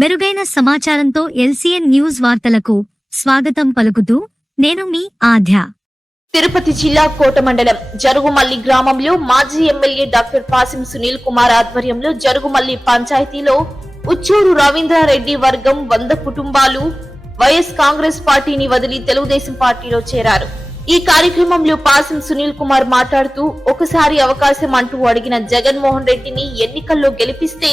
మెరుగైన సమాచారంతో LCN news వార్తలకు స్వాగతం పలుకుతూ నేను మీ ఆధ్య తిరుపతి జిల్లా కోట మండలం జరుగుమల్లి గ్రామంలో మాజీ ఎమ్మెల్యే డాక్టర్ పాసిం సునీల్ కుమార్ ఆధ్వర్యంలో జరుగుమల్లి పంచాయతీలో ఉచ్చూరు రవీంద్రారెడ్డి వర్గం వంద కుటుంబాలు వైఎస్ కాంగ్రెస్ పార్టీని వదిలి తెలుగుదేశం పార్టీలో చేరారు. ఈ కార్యక్రమంలో పాసిం సునీల్ కుమార్ మాట్లాడుతూ ఒకసారి అవకాశం అంటూ అడిగిన జగన్మోహన్ రెడ్డిని ఎన్నికల్లో గెలిపిస్తే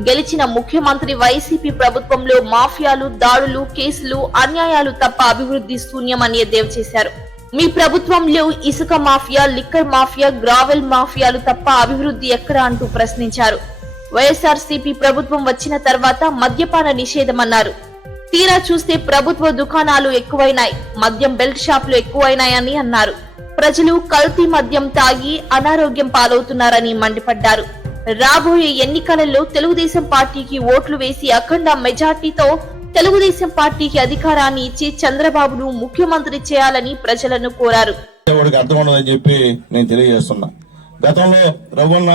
గెలిచిన ముఖ్యమంత్రి వైసీపీ ప్రభుత్వంలో మాఫియాలు దాడులు కేసులు అన్యాయాలు తప్ప అభివృద్ధి శూన్యమని ఎద్దేవ చేశారు. మీ ప్రభుత్వంలో ఇసుక మాఫియా లిక్కర్ మాఫియా గ్రావెల్ మాఫియాలు తప్ప అభివృద్ధి ఎక్కడ అంటూ ప్రశ్నించారు. వైఎస్ఆర్సీపీ ప్రభుత్వం వచ్చిన తర్వాత మద్యపాన నిషేధమన్నారు. తీరా చూస్తే ప్రభుత్వ దుకాణాలు ఎక్కువైనాయి మద్యం బెల్ట్ షాపులు ఎక్కువైనాయని అన్నారు. ప్రజలు కల్తీ మద్యం తాగి అనారోగ్యం పాలవుతున్నారని మండిపడ్డారు. రాబోయే ఎన్నికలలో తెలుగుదేశం పార్టీకి ఓట్లు వేసి అఖండ మెజార్టీతో తెలుగుదేశం పార్టీకి అధికారాన్ని ఇచ్చి చంద్రబాబును ముఖ్యమంత్రి చేయాలని ప్రజలను కోరారు. అర్థం ఉండదని చెప్పి నేను తెలియజేస్తున్నా. గతంలో రవ్వన్న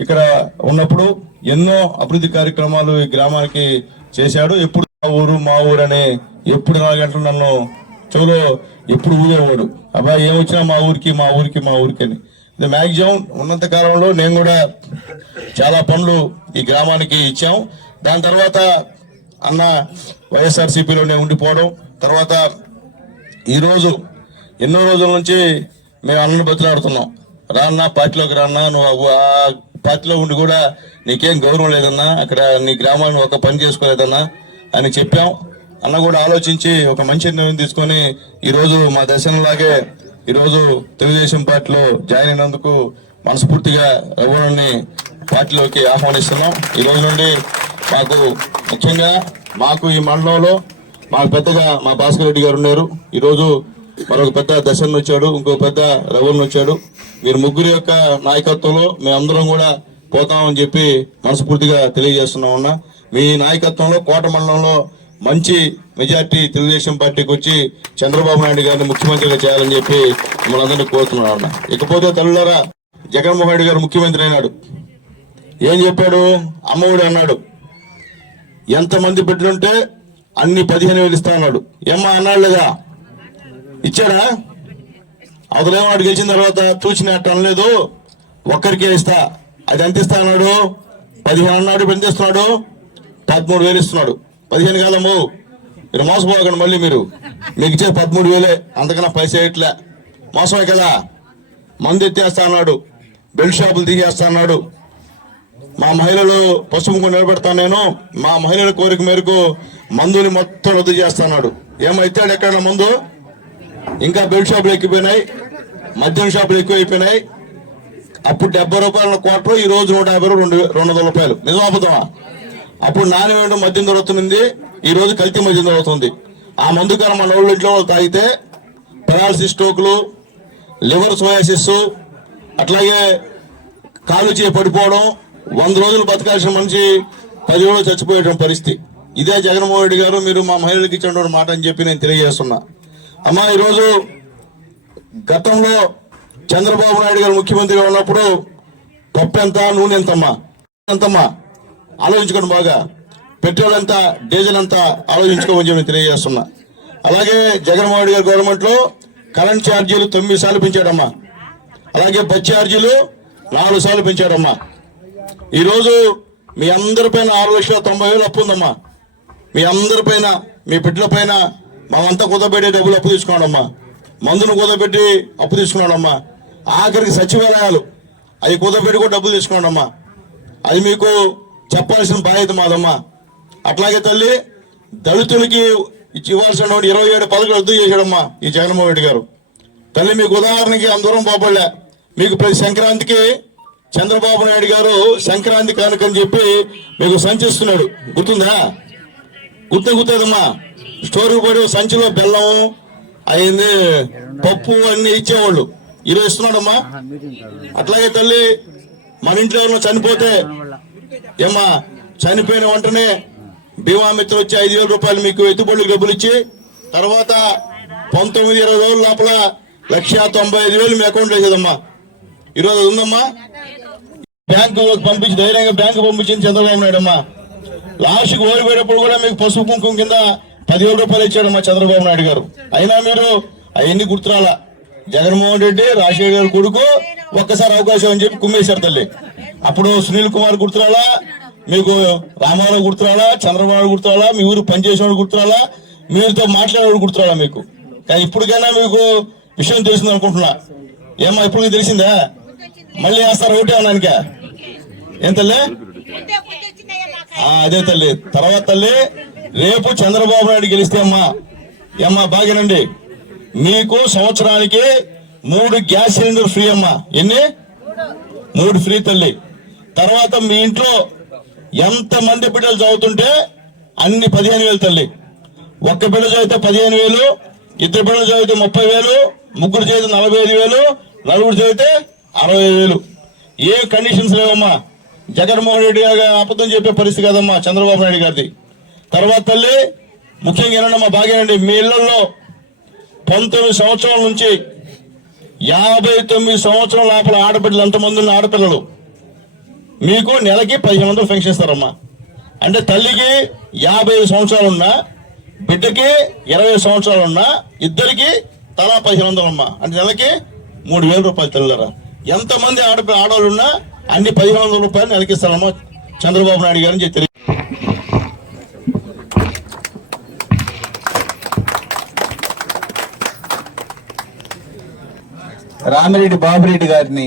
ఇక్కడ ఉన్నప్పుడు ఎన్నో అభివృద్ధి కార్యక్రమాలు ఈ గ్రామానికి చేశాడు. ఎప్పుడు మా ఊరు మా ఊరు అని ఎప్పుడు నాలుగు గంటలు నన్ను చెవులో ఎప్పుడు ఊరేవాడు. అబ్బాయి ఏమొచ్చినా మా ఊరికి మా ఊరికి మా ఊరికి అని ఇది మ్యాక్సిమం ఉన్నంత కాలంలో నేను కూడా చాలా పనులు ఈ గ్రామానికి ఇచ్చాం. దాని తర్వాత అన్న వైఎస్ఆర్సీపీలోనే ఉండిపోవడం. తర్వాత ఈరోజు ఎన్నో రోజుల నుంచి మేము అన్నను బతిలాడుతున్నాం. రాన్నా పార్టీలోకి రాన్నా నువ్వు ఆ పార్టీలో ఉండి కూడా నీకేం గౌరవం లేదన్నా అక్కడ నీ గ్రామాన్ని ఒక పని చేసుకోలేదన్నా అని చెప్పాం. అన్న కూడా ఆలోచించి ఒక మంచి నిర్ణయం తీసుకొని ఈరోజు మా దర్శనంలాగే ఈరోజు తెలుగుదేశం పార్టీలో జాయిన్ అయినందుకు మనస్ఫూర్తిగా రఘువణ్ణి పార్టీలోకి ఆహ్వానిస్తున్నాం. ఈ రోజు నుండి మాకు ముఖ్యంగా మాకు ఈ మండలంలో మాకు పెద్దగా మా భాస్కర్ రెడ్డి గారు ఉన్నారు. ఈరోజు మరొక పెద్ద దర్శన్ వచ్చాడు ఇంకో పెద్ద రఘువన్ వచ్చాడు. మీరు ముగ్గురు యొక్క నాయకత్వంలో మేమందరం కూడా పోతామని చెప్పి మనస్ఫూర్తిగా తెలియజేస్తున్నాం అన్న. మీ నాయకత్వంలో కోట మండలంలో మంచి మెజార్టీ తెలుగుదేశం పార్టీకి వచ్చి చంద్రబాబు నాయుడు గారిని ముఖ్యమంత్రిగా చేయాలని చెప్పి మనందరినీ అందరినీ అన్న. ఇకపోతే తల్లులారా జగన్మోహన్ రెడ్డి గారు ముఖ్యమంత్రి అయినాడు. ఏం చెప్పాడు? అమ్మఒడి అన్నాడు. ఎంతమంది బిడ్డలుంటే అన్ని పదిహేను వేలు ఇస్తా అన్నాడు. ఏమ్మా అన్నాడు లేదా? ఇచ్చాడా? అవతలేమో వాడు గెలిచిన తర్వాత చూసినట్టు అనలేదు. ఒక్కరికే ఇస్తా. అది ఎంత ఇస్తా అన్నాడు? పదిహేను అన్నాడు ఇప్పుడు ఎంత ఇస్తున్నాడు? పదమూడు వేలు ఇస్తున్నాడు. పదిహేను కాదమ్ము మీరు మోసపోకండి మళ్ళీ మీరు. మీకు ఇచ్చే పదమూడు వేలే అంతకన్నా పైసా ఇట్లే. మోసమే కదా. మందు ఎత్తేస్తా అన్నాడు. బెల్ట్ షాపులు తీసేస్తా అన్నాడు. మా మహిళలు పసుపు నిలబెడతాను నేను. మా మహిళల కోరిక మేరకు మందుని మొత్తం రద్దు చేస్తున్నాడు ఏమైతే ఎక్కడ మందు? ఇంకా బెల్ట్ షాపులు ఎక్కిపోయినాయి. మద్యం షాపులు ఎక్కువ అయిపోయినాయి అప్పుడు డెబ్బై రూపాయల క్వార్టర్ ఈ రోజు నూట యాభై రెండు రెండు వందల రూపాయలు. నిజమాపుతామా అప్పుడు నాణ్యమైన మద్యం దొరుకుతుంది. ఈ రోజు కల్తీ మద్యం దొరుకుతుంది. ఆ మందు కాలం మన ఊళ్ళో ఇంట్లో వాళ్ళు తాగితే పెరాలసిస్ స్ట్రోక్లు లివర్ సోయాసిస్ అట్లాగే కాలు చేయి పడిపోవడం వంద రోజులు బతకాల్సిన మనిషి పది రోజులు చచ్చిపోయేటువంటి పరిస్థితి. ఇదే జగన్మోహన్ రెడ్డి గారు మీరు మా మహిళలకు ఇచ్చినటువంటి మాట అని చెప్పి నేను తెలియజేస్తున్నా. అమ్మా ఈరోజు గతంలో చంద్రబాబు నాయుడు గారు ముఖ్యమంత్రిగా ఉన్నప్పుడు పప్పు ఎంత నూనె ఎంతమ్మా? ఎంతమ్మా ఆలోచించుకోండి బాగా. పెట్రోల్ అంతా డీజిల్ అంతా ఆలోచించుకోమని చెప్పి తెలియజేస్తున్నా. అలాగే జగన్మోహన్ రెడ్డి గారి గవర్నమెంట్లో కరెంట్ ఛార్జీలు తొమ్మిది సార్లు పెంచాడమ్మా. అలాగే బస్ ఛార్జీలు నాలుగు సార్లు పెంచాడమ్మా. ఈరోజు మీ అందరి పైన ఆరు లక్షల తొంభై వేలు అప్పు ఉందమ్మా. మీ అందరి పైన మీ బిడ్డల పైన మేమంతా కుదబెట్టి డబ్బులు అప్పు తీసుకున్నాడమ్మా. మందును కుదబెట్టి అప్పు తీసుకున్నాడమ్మా. ఆఖరికి సచివాలయాలు అవి కుదబెట్టి కూడా డబ్బులు తీసుకున్నాడమ్మా. అది మీకు చెప్పాల్సిన బాధ్యత మాదమ్మ. అట్లాగే తల్లి దళితులకి ఇవ్వాల్సిన ఇరవై ఏడు పథకాలు రద్దు చేశాడమ్మా ఈ జగన్మోహన్ రెడ్డి గారు. తల్లి మీకు ఉదాహరణకి అందరం పోపడలే మీకు ప్రతి సంక్రాంతికి చంద్రబాబు నాయుడు గారు సంక్రాంతి కానుకని చెప్పి మీకు సంచిస్తున్నాడు. గుర్తుందా? గుర్తు గుర్తుందమ్మా. స్టోర్కి పడి సంచిలో బెల్లం అయింది పప్పు అన్ని ఇచ్చేవాళ్ళు. ఈరోజు ఇస్తున్నాడమ్మా. అట్లాగే తల్లి మన ఇంట్లో చనిపోతే ఏమ్మా చనిపోయిన వెంటనే బీమా మిత్ర వచ్చి ఐదు వేల రూపాయలు మీకు ఎత్తుబడులకు డబ్బులు ఇచ్చి తర్వాత పంతొమ్మిది ఇరవై రోజుల లోపల లక్ష తొంభై ఐదు వేలు మీ అకౌంట్ వేసేదమ్మా ఈరోజు అది ఉందమ్మా? బ్యాంకు పంపించి ధైర్యంగా బ్యాంకు పంపించింది చంద్రబాబు నాయుడు అమ్మా లాస్ట్కి ఓడిపోయినప్పుడు కూడా మీకు పసుపు కుంకుమ కింద పదివేల రూపాయలు ఇచ్చాడమ్మా చంద్రబాబు నాయుడు గారు. అయినా మీరు అవన్నీ గుర్తురాలా. జగన్మోహన్ రెడ్డి రాజశేఖర్ గారి కొడుకు ఒక్కసారి అవకాశం అని చెప్పి కుమ్మేశారు తల్లి. అప్పుడు సునీల్ కుమార్ గుర్తురాలా? మీకు రామారావు గుర్తురాలా? చంద్రబాబు గుర్తురాలా? మీ ఊరు పనిచేసేవాడు గుర్తురాలా? మీరుతో మాట్లాడేవాడు గుర్తురాలా మీకు? కానీ ఇప్పటికైనా మీకు విషయం తెలిసింది అనుకుంటున్నా. ఏమా ఇప్పుడు తెలిసిందా? మళ్ళీ వేస్తారు ఒకటే అన్నానిక. ఏం తల్లి? అదే తల్లి. తర్వాత తల్లి రేపు చంద్రబాబు నాయుడు గెలిస్తే అమ్మా. ఏమ్మా బాగేనండి మీకు సంవత్సరానికి మూడు గ్యాస్ సిలిండర్ ఫ్రీ అమ్మా. ఎన్ని? మూడు ఫ్రీ తల్లి. తర్వాత మీ ఇంట్లో ఎంత మంది బిడ్డలు చదువుతుంటే అన్ని పదిహేను వేలు తల్లి. ఒక్క బిడ్డ చదివితే పదిహేను వేలు ఇద్దరు బిడ్డలు చదివితే ముప్పై వేలు ముగ్గురు చదివితే నలభై ఐదు వేలు నలుగురు చదివితే అరవై వేలు. ఏ కండిషన్స్ లేవమ్మా. జగన్మోహన్ రెడ్డి గారు అబద్ధం చెప్పే పరిస్థితి కాదమ్మా చంద్రబాబు నాయుడు గారిది. తర్వాత తల్లి ముఖ్యంగా ఏమన్నా బాగేనండి మీ ఇళ్ళలో పంతొమ్మిది సంవత్సరాల నుంచి యాభై తొమ్మిది సంవత్సరాల లోపల ఆడపిల్లలు ఎంతమంది ఉన్న ఆడపిల్లలు మీకు నెలకి పదిహేను వందలు పెన్షన్ ఇస్తారమ్మా. అంటే తల్లికి యాభై ఐదు సంవత్సరాలు ఉన్నా బిడ్డకి ఇరవై సంవత్సరాలు ఉన్నా ఇద్దరికి తలా పదిహేను వందలు అమ్మా. అంటే నెలకి మూడు వేల రూపాయలు తెల్లరా ఎంతమంది ఆడ ఆడవాళ్ళు ఉన్నా అన్ని పదిహేను వందల రూపాయలు నెలకి ఇస్తారమ్మా చంద్రబాబు నాయుడు గారిని చెప్పి రామిరెడ్డి బాబురెడ్డి గారిని